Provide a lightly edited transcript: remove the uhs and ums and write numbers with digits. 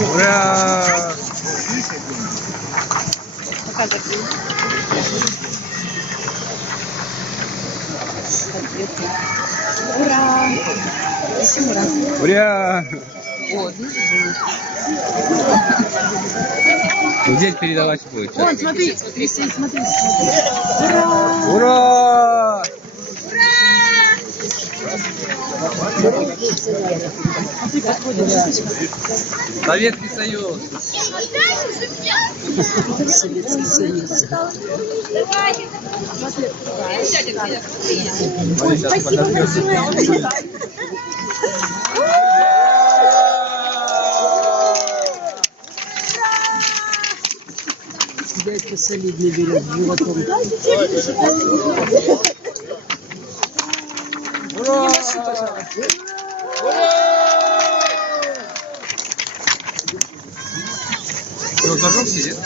Ура! Пока закрыл. Ура! Всем ура! Ура! О, видишь? Здесь передавать будет. Вон, смотри, висит, смотри. Ура! Ура! Смотри, подходит. Советский Союз. Советский Союз. Спасибо. Дядька солидный берет животом. Ура! Ты вот зажег сидит?